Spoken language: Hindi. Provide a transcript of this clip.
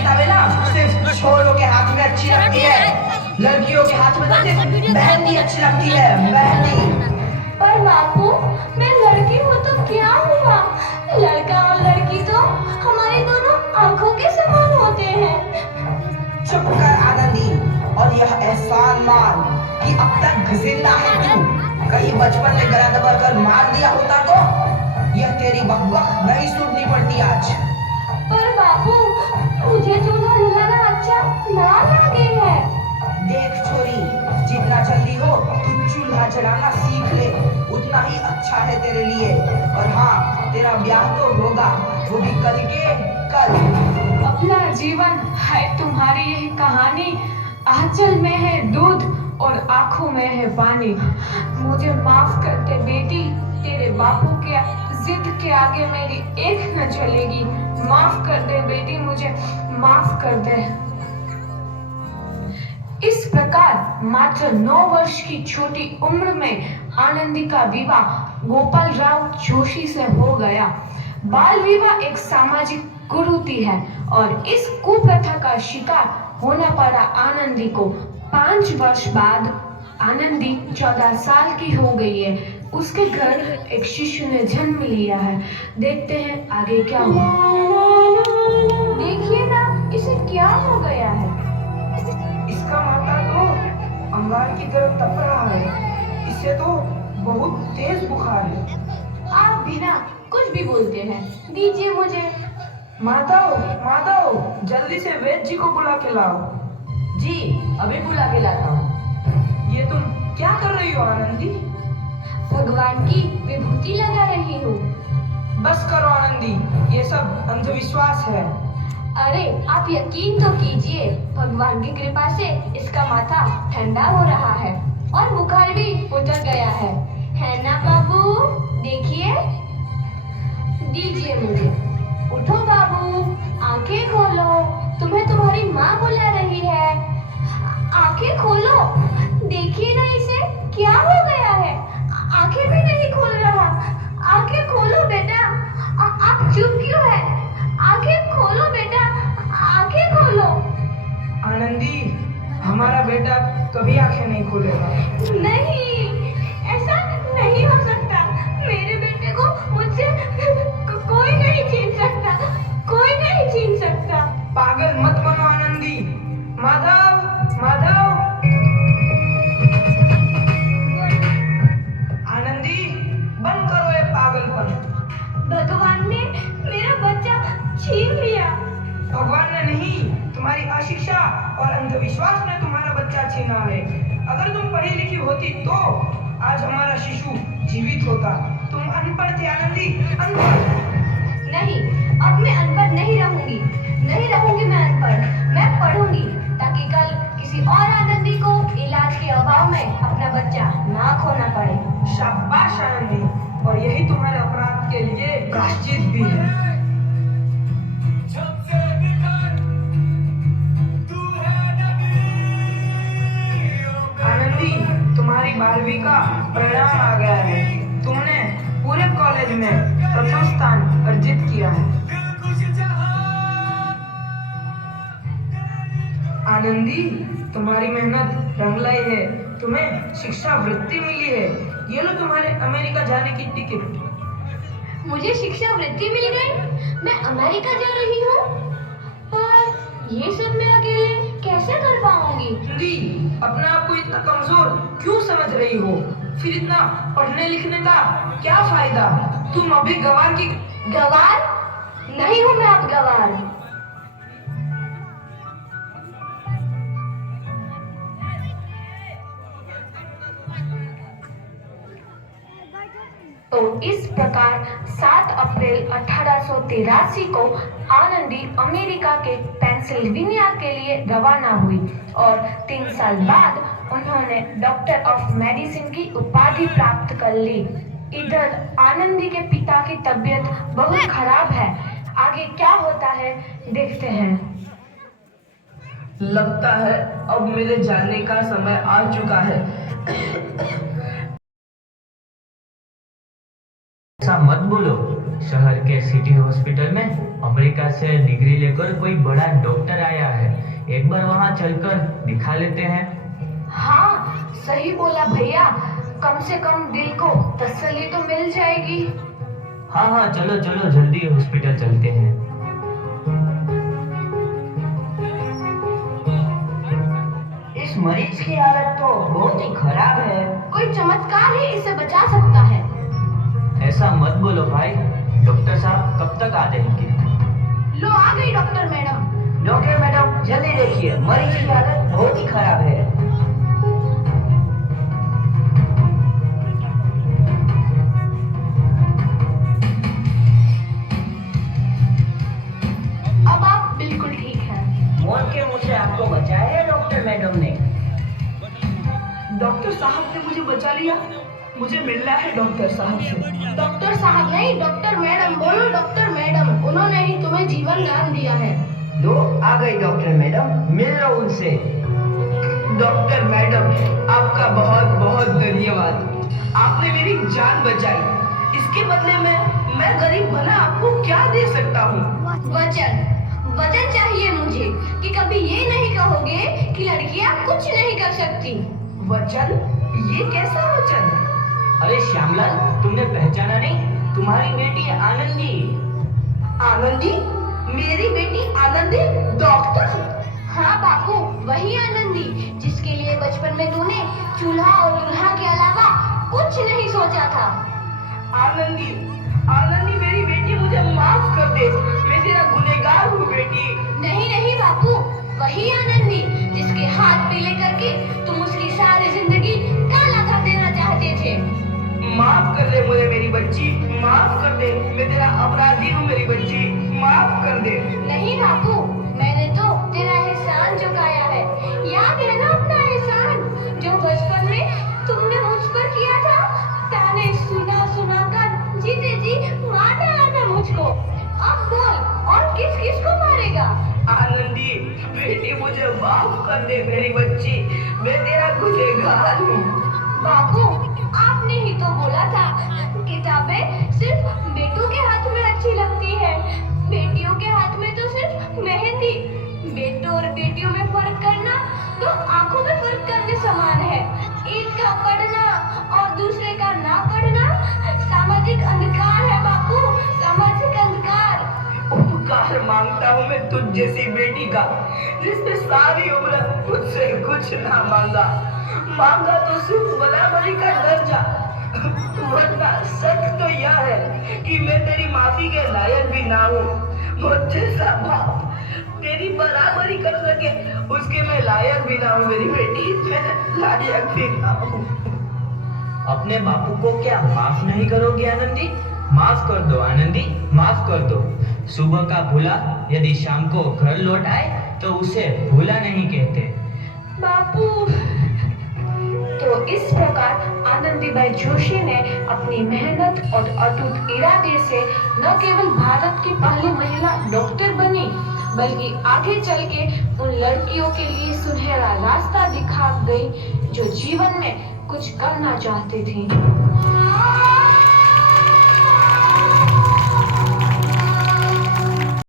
तबेला सिर्फ छोरों के हाथ में अच्छी लगती है, लड़कियों के हाथ में तो सिर्फ मेहंदी अच्छी लगती है, मेहंदी। पर बापू, मैं लड़की हूँ तो क्या हुआ? लड़का और लड़की तो हमारी दोनों आंखों के समान होते हैं। चुप कर आनंदी, और यह एहसान मान कि अब तक जिंदा है तू। कहीं बचपन में गला दबाकर मार दिया होता तो यह तेरी बकबक नहीं सुननी पड़ती आज। पर बापू, मुझे चूल्हा जलाना अच्छा ना लगे है। देख छोरी, जितना जल्दी हो तू चूल्हा जलाना सीख ले, उतना ही अच्छा है तेरे लिए। और हाँ, तेरा ब्याह तो होगा, वो भी कल के कल। अपना जीवन है तुम्हारी यही कहानी, आंचल में है दूध और आंखों में है पानी। मुझे माफ कर दे बेटी, तेरे बापू के जिद के आगे मेरी एक न चलेगी। माफ कर दे बेटी, मुझे माफ कर दे। इस प्रकार मात्र 9 वर्ष की छोटी उम्र में आनंदी का विवाह गोपाल राव जोशी से हो गया। बाल विवाह एक सामाजिक कुरीति है और इस कुप्रथा का शिकार होना पड़ा आनंदी को। 5 वर्ष बाद आनंदी 14 साल की हो गई है। उसके घर एक शिशु ने जन्म लिया है। देखते हैं आगे क्या हुआ। देखिए ना, इसे क्या हो गया है? इसका माथा तो अंगार की तरफ तप रहा है, इससे तो बहुत तेज बुखार है। आप बिना कुछ भी बोलते हैं, दीजिए मुझे। माधव, माधव, जल्दी से वैद्य जी को बुला के लाओ। जी, अभी बुला के लाता हूँ। ये तुम क्या कर रही हो आनंदी? भगवान की विभूति लगा रही हूँ। बस करो आनंदी, ये सब अंधविश्वास है। अरे आप यकीन तो कीजिए, भगवान की कृपा से इसका माथा ठंडा हो रहा है और बुखार भी उतर गया है ना बाबू? देखिए, दीजिए मुझे। उठो बाबू, आंखें खोलो, तुम्हें तुम्हारी माँ बुला रही है। आंखें खोलो, देखिए ना इसे क्या हो गया है। आंखें भी नहीं खोल रहा। आंखें खोलो बेटा। आप चुप क्यों है? आंखें खोलो बेटा, आंखें खोलो। आनंदी, हमारा बेटा कभी आंखें नहीं खोलेगा। नहीं, ऐसा नहीं हो सकता। मेरे बेटे को मुझसे कोई नहीं छीन सकता, कोई नहीं छीन सकता। पागल मत बनो आनंदी। माधव, माधव, आनंदी, बंद करो ये पागलपन। भगवान ने मेरा बच्चा छीन लिया। भगवान ने नहीं, तुम्हारी अशिक्षा और अंधविश्वास ने तुम्हारा बच्चा छीना है। अगर तुम पढ़ी लिखी होती तो आज हमारा शिशु जीवित होता। तुम अनपढ़ थे आनंदी, अनपढ़। नहीं, अब मैं अनपढ़ नहीं रहूंगी। नहीं रहूंगी मैं अनपढ़। मैं पढ़ूंगी ताकि कल किसी और आनंदी को इलाज के अभाव में अपना बच्चा ना खोना पड़े। शाबाश आनंदी, और यही तुम्हारे अपराध के लिए प्रायश्चित भी है। आनंदी, तुम्हारी 12वीं का परिणाम आ गया है। तुमने पूरे कॉलेज में प्रथम स्थान अर्जित किया है। आनंदी, तुम्हारी मेहनत रंग लाई है। तुम्हें शिक्षा वृत्ति मिली है। ये लो तुम्हारे अमेरिका जाने की टिकट। मुझे शिक्षा वृत्ति मिल गई, मैं अमेरिका जा रही हूँ। पर ये सब मैं अकेले कैसे कर पाऊंगी? आनंदी, अपने आप को इतना कमजोर क्यों समझ रही हो? फिर इतना पढ़ने लिखने का क्या फायदा? तुम अभी गवार की। गवार नहीं हूँ मैं अब गवार। तो इस प्रकार 7 अप्रैल 1883 को आनंदी अमेरिका के पेंसिल्वेनिया के लिए रवाना हुई और 3 साल बाद उन्होंने डॉक्टर ऑफ मेडिसिन की उपाधि प्राप्त कर ली। इधर आनंदी के पिता की तबीयत बहुत खराब है। आगे क्या होता है देखते हैं। लगता है अब मेरे जाने का समय आ चुका है। ऐसा मत बोलो। शहर के सिटी हॉस्पिटल में अमेरिका से डिग्री लेकर कोई बड़ा डॉक्टर आया है। एक बार वहाँ चलकर दिखा लेते हैं। हाँ, सही बोला भैया। कम से कम दिल को तसल्ली तो मिल जाएगी। हाँ हाँ, चलो चलो जल्दी हॉस्पिटल चलते हैं। इस मरीज की हालत तो बहुत ही खराब है। कोई चमत्कार ही इसे बचा सकता है। ऐसा मत बोलो भाई। डॉक्टर साहब कब तक आ जाएंगे? लो आ गई डॉक्टर मैडम। डॉक्टर मैडम जल्दी देखिए, मरीज की हालत बहुत ही खराब है। अब आप बिल्कुल ठीक हैं। मौत के मुंह से आपको बचाया है डॉक्टर मैडम ने। डॉक्टर साहब ने मुझे बचा लिया। मुझे मिलना है डॉक्टर साहब से। डॉक्टर साहब नहीं, डॉक्टर मैडम बोलो। डॉक्टर मैडम, उन्होंने ही तुम्हें जीवन दान दिया है। लो आ गई डॉक्टर मैडम, मिल लो उनसे। डॉक्टर मैडम, आपका बहुत बहुत धन्यवाद। आपने मेरी जान बचाई। इसके बदले में मैं गरीब भला आपको क्या दे सकता हूँ? वचन वचन चाहिए मुझे कि कभी ये नहीं कहोगे कि लड़कियां कुछ नहीं कर सकती। वचन? ये कैसा वचन? अरे श्यामलाल, तुमने पहचाना नहीं? तुम्हारी बेटी आनंदी। आनंदी? मेरी बेटी आनंदी डॉक्टर? हाँ बापू, वही आनंदी जिसके लिए बचपन में तूने चूल्हा और दूल्हा के अलावा कुछ नहीं सोचा था। आनंदी, आनंदी मेरी बेटी, मुझे माफ कर दे। मैं तेरा गुनहगार हूँ बेटी। नहीं नहीं बापू, वही आनंदी जिसके हाथ पीले करके तुम उसकी सारी जिंदगी काला कर देना चाहते थे। माफ कर दे मुझे मेरी बच्ची, माफ कर दे। मैं तेरा अपराधी हूँ मेरी बच्ची, माफ कर दे। नहीं बापू, मैंने तो तेरा एहसान चुकाया है। याद है ना अपना एहसान जो बचपन में तुमने मुझ पर किया था? ताने सुना सुना कर जीते जी मार डाला था मुझको। अब बोल, और किस किस को मारेगा? आनंदी बेटी, मुझे माफ कर दे मेरी बच्ची। मैं तेरा गुनहगार हूँ। बापू, आपने ही तो बोला था किताबें सिर्फ बेटों के हाथ में अच्छी लगती है, बेटियों के हाथ में तो सिर्फ मेहंदी। बेटों और बेटियों में फर्क करना तो आंखों में फर्क करने समान है। एक का पढ़ना और दूसरे का ना पढ़ना सामाजिक अंधकार है बापू, सामाजिक अंधकार। उपकार मांगता हूँ मैं तुझ जैसी बेटी का, जिसने सारी उम्र मुझसे कुछ ना मांगा तो सिर्फ बराबरी का दर्जा। वरना सच तो यह है कि मैं तेरी माफी के लायक भी ना हूँ। मुझे सब बाप तेरी बराबरी कर सके उसके मैं लायक भी ना हूँ मेरी बेटी, मैं लायक भी ना हूँ। अपने बापू को क्या माफ नहीं करोगे आनंदी? माफ कर दो आनंदी, माफ कर दो। सुबह का भूला यदि शाम को घर लौट आए तो उसे भूला नहीं कहते। बापू। तो इस प्रकार आनंदीबाई जोशी ने अपनी मेहनत और अटूट इरादे से न केवल भारत की पहली महिला डॉक्टर बनी, बल्कि आगे चल के उन लड़कियों के लिए सुनहरा रास्ता दिखा गई जो जीवन में कुछ करना चाहती थी।